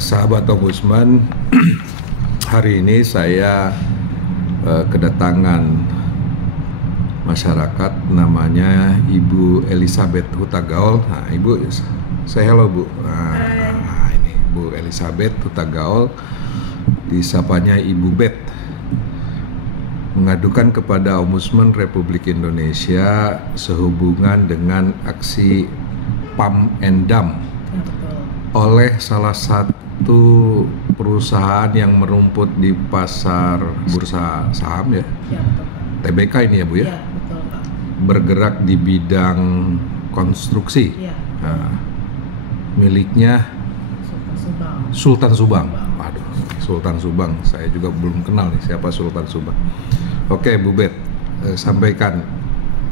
Sahabat Ombudsman, hari ini saya kedatangan masyarakat namanya Ibu Elizabeth Hutagaol. Nah, Ibu, saya hello Bu. Nah, ini Bu Elizabeth Hutagaol, disapanya Ibu Bet, mengadukan kepada Ombudsman Republik Indonesia sehubungan dengan aksi pump and dump oleh salah satu perusahaan yang merumput di pasar bursa saham ya, betul. TBK ini ya Bu ya, Betul Pak. Bergerak di bidang konstruksi. Nah, miliknya Sultan Subang. Waduh, Sultan Subang, saya juga belum kenal nih siapa Sultan Subang. Oke Bu Bet, sampaikan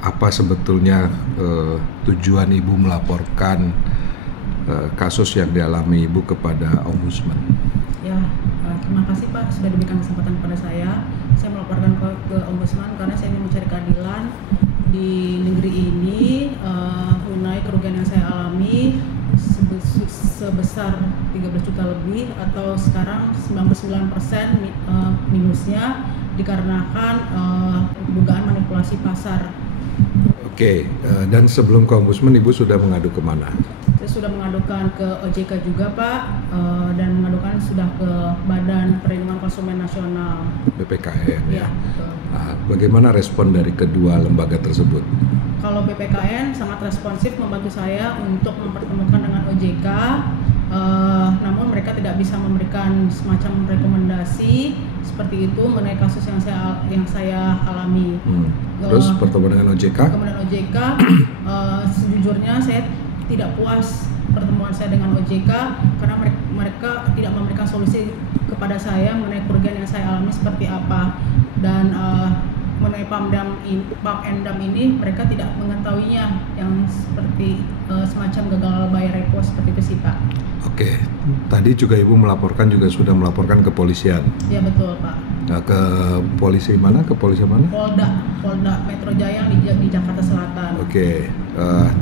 apa sebetulnya tujuan Ibu melaporkan kasus yang dialami Ibu kepada Ombudsman. Ya, terima kasih Pak sudah diberikan kesempatan kepada saya. Saya melaporkan ke Ombudsman karena saya ingin mencari keadilan di negeri ini mengenai kerugian yang saya alami sebesar 13 juta lebih atau sekarang 99% minusnya dikarenakan dugaan manipulasi pasar. Oke, dan sebelum ke Ombudsman Ibu sudah mengadu kemana? Saya sudah mengadukan ke OJK juga Pak, dan mengadukan sudah ke Badan Perlindungan Konsumen Nasional BPKN ya. Betul. Nah, bagaimana respon dari kedua lembaga tersebut? Kalau BPKN sangat responsif membantu saya untuk mempertemukan dengan OJK, namun mereka tidak bisa memberikan semacam rekomendasi seperti itu mengenai kasus yang saya alami. Terus pertemuan dengan OJK? Kemudian OJK, sejujurnya saya tidak puas pertemuan saya dengan OJK karena mereka tidak memberikan solusi kepada saya mengenai kerugian yang saya alami seperti apa, dan mengenai pump and dump ini mereka tidak mengetahuinya, yang seperti semacam gagal bayar repo seperti itu sih Pak. Oke, tadi juga Ibu sudah melaporkan ke kepolisian. Ya betul Pak. Nah, ke polisi mana? Kepolisian mana? Polda Metro Jaya di Jakarta Selatan. Oke,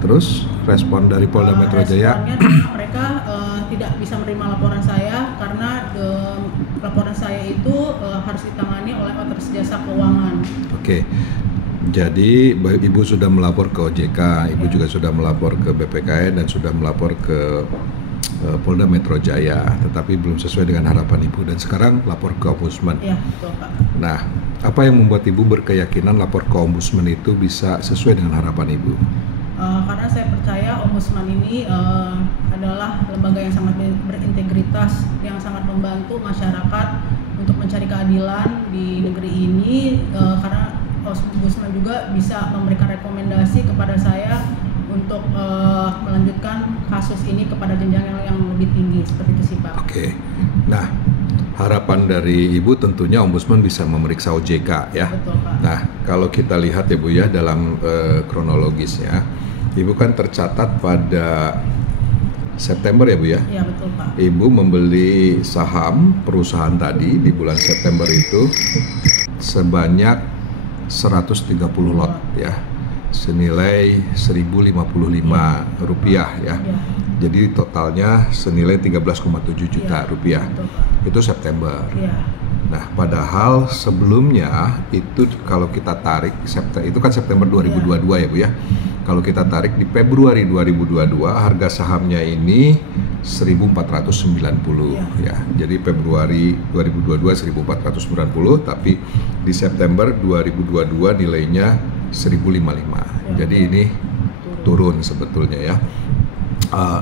terus respon dari Polda Metro Jaya? Responnya mereka tidak bisa menerima laporan saya karena laporan saya itu harus ditangani oleh otoritas jasa keuangan. Oke, jadi Ibu sudah melapor ke OJK, Ibu juga sudah melapor ke BPKN dan sudah melapor ke Polda Metro Jaya, tetapi belum sesuai dengan harapan Ibu dan sekarang lapor ke Ombudsman. Iya, betul Pak. Nah, apa yang membuat Ibu berkeyakinan lapor ke Ombudsman itu bisa sesuai dengan harapan Ibu? Karena saya percaya Ombudsman ini adalah lembaga yang sangat berintegritas, yang sangat membantu masyarakat untuk mencari keadilan di negeri ini, karena Ombudsman juga bisa memberikan rekomendasi kepada saya untuk melanjutkan kasus ini kepada jenjang yang lebih tinggi, seperti itu sih Pak. Oke, nah harapan dari Ibu tentunya Ombudsman bisa memeriksa OJK ya. Betul Pak. Nah kalau kita lihat ya Bu ya dalam kronologisnya, Ibu kan tercatat pada September ya Bu ya? Iya betul Pak. Ibu membeli saham perusahaan tadi di bulan September itu sebanyak 130 lot ya, senilai Rp1.055 ya. Jadi totalnya senilai 13,7 juta rupiah. Betul, Pak. Itu September. Ya. Nah, padahal sebelumnya itu kalau kita tarik itu kan September 2022 ya Bu ya. Kalau kita tarik di Februari 2022 harga sahamnya ini 1.490 ya. Jadi Februari 2022 1.490, tapi di September 2022 nilainya 1.055. Jadi ini turun sebetulnya ya.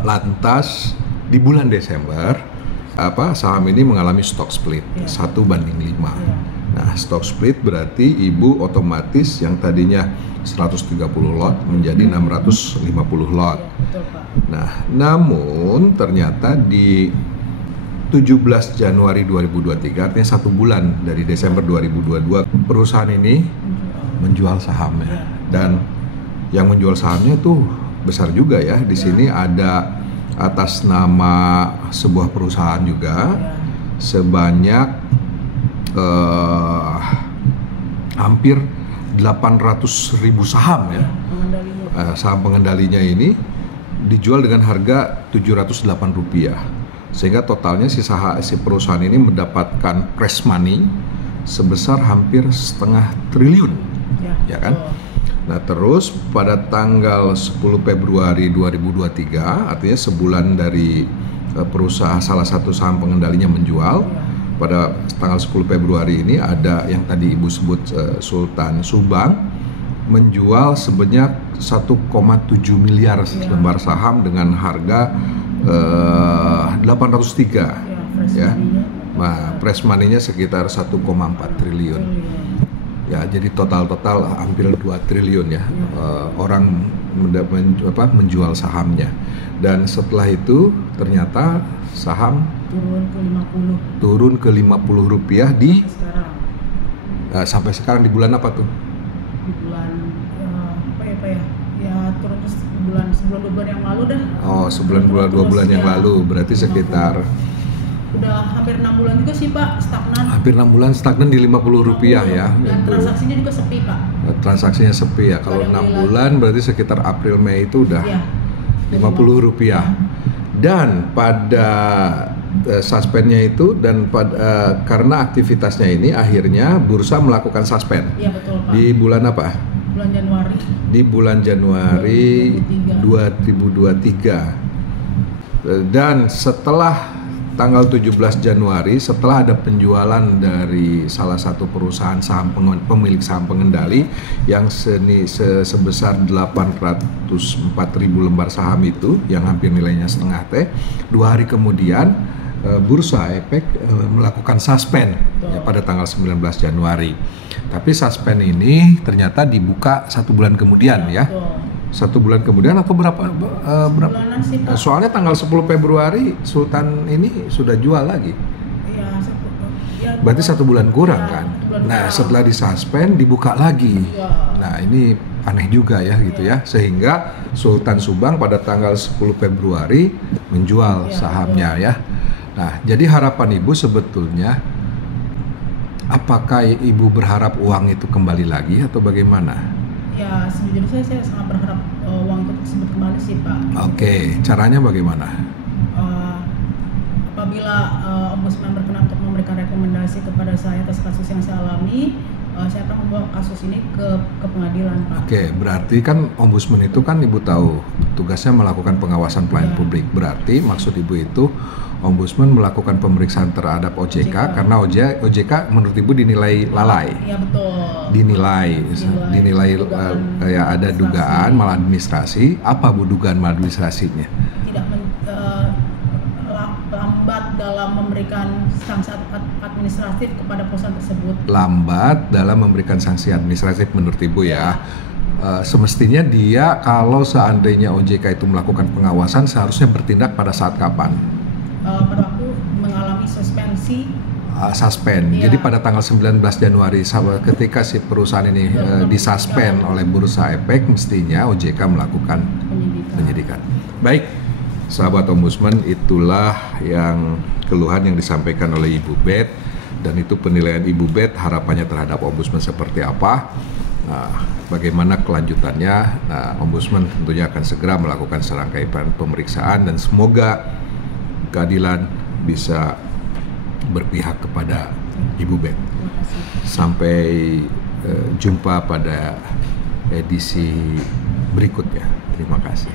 Lantas di bulan Desember saham ini mengalami stock split 1:5. Nah, stock split berarti Ibu otomatis yang tadinya 130 lot menjadi 650 lot. Nah, namun ternyata di 17 Januari 2023, artinya 1 bulan dari Desember 2022, perusahaan ini menjual sahamnya. Dan yang menjual sahamnya itu besar juga ya. Di sini ada atas nama sebuah perusahaan juga sebanyak hampir 800.000 saham ya. Saham pengendalinya ini dijual dengan harga Rp708. sehingga totalnya si perusahaan ini mendapatkan press money sebesar hampir 1,5 triliun, ya kan? Nah terus pada tanggal 10 Februari 2023, artinya sebulan dari perusahaan salah satu saham pengendalinya menjual, pada tanggal 10 Februari ini ada yang tadi Ibu sebut Sultan Subang menjual sebanyak 1,7 miliar lembar saham dengan harga 803 ya. Nah, press money-nya sekitar 1,4 triliun. Ya, jadi total hampir 2 triliun ya. Orang menjual sahamnya. Dan setelah itu ternyata saham turun ke 50 rupiah di sampai sekarang di bulan apa tuh? Di bulan turun sebulan 2 bulan yang lalu dah. Oh, sebulan 2 bulan yang lalu, berarti sekitar udah hampir 6 bulan juga sih Pak, stagnan. Hampir 6 bulan stagnan di 50 rupiah ya. Dan transaksinya juga sepi Pak. Transaksinya sepi ya. Kalau 6 bulan berarti sekitar April Mei itu udah 50 rupiah. Dan pada suspendnya itu dan karena aktivitasnya ini akhirnya bursa melakukan suspend. Iya betul Pak. Di bulan apa? Bulan Januari. Di bulan Januari 2023. Dan setelah tanggal 17 Januari, setelah ada penjualan dari salah satu perusahaan saham pemilik saham pengendali yang sebesar 804.000 lembar saham itu, yang hampir nilainya setengah T, 2 hari kemudian Bursa Efek melakukan suspend ya, pada tanggal 19 Januari. Tapi suspend ini ternyata dibuka 1 bulan kemudian ya. 1 bulan kemudian atau berapa? Soalnya tanggal 10 Februari Sultan ini sudah jual lagi. Berarti 1 bulan kurang kan? Nah setelah disuspend dibuka lagi. Nah ini aneh juga ya gitu ya. Sehingga Sultan Subang pada tanggal 10 Februari menjual sahamnya ya. Nah jadi harapan Ibu sebetulnya, apakah Ibu berharap uang itu kembali lagi atau bagaimana? Ya sejujurnya saya sangat berharap uang itu tersebut kembali sih Pak. Oke, caranya bagaimana? Apabila Ombudsman berkenan untuk memberikan rekomendasi kepada saya atas kasus yang saya alami, saya akan membawa kasus ini ke pengadilan Pak. Oke, berarti kan Ombudsman itu kan Ibu tahu tugasnya melakukan pengawasan pelayanan publik. Berarti maksud Ibu itu Ombudsman melakukan pemeriksaan terhadap OJK karena OJK menurut Ibu dinilai lalai. Iya betul. Dinilai ya ada dugaan maladministrasi. Apa Bu dugaan maladministrasinya? Tidak lambat dalam memberikan sanksi administratif kepada perusahaan tersebut. Lambat dalam memberikan sanksi administratif menurut Ibu ya. Semestinya dia kalau seandainya OJK itu melakukan pengawasan seharusnya bertindak pada saat kapan? Pada waktu mengalami suspensi. Suspend. Jadi pada tanggal 19 Januari ketika si perusahaan ini disuspend oleh Bursa Efek, mestinya OJK melakukan penyidikan. Baik, sahabat Ombudsman, itulah yang keluhan yang disampaikan oleh Ibu Bet, dan itu penilaian Ibu Bet, harapannya terhadap Ombudsman seperti apa. Nah, bagaimana kelanjutannya? Nah, Ombudsman tentunya akan segera melakukan serangkaian pemeriksaan dan semoga keadilan bisa berpihak kepada Ibu Bet. Sampai jumpa pada edisi berikutnya. Terima kasih.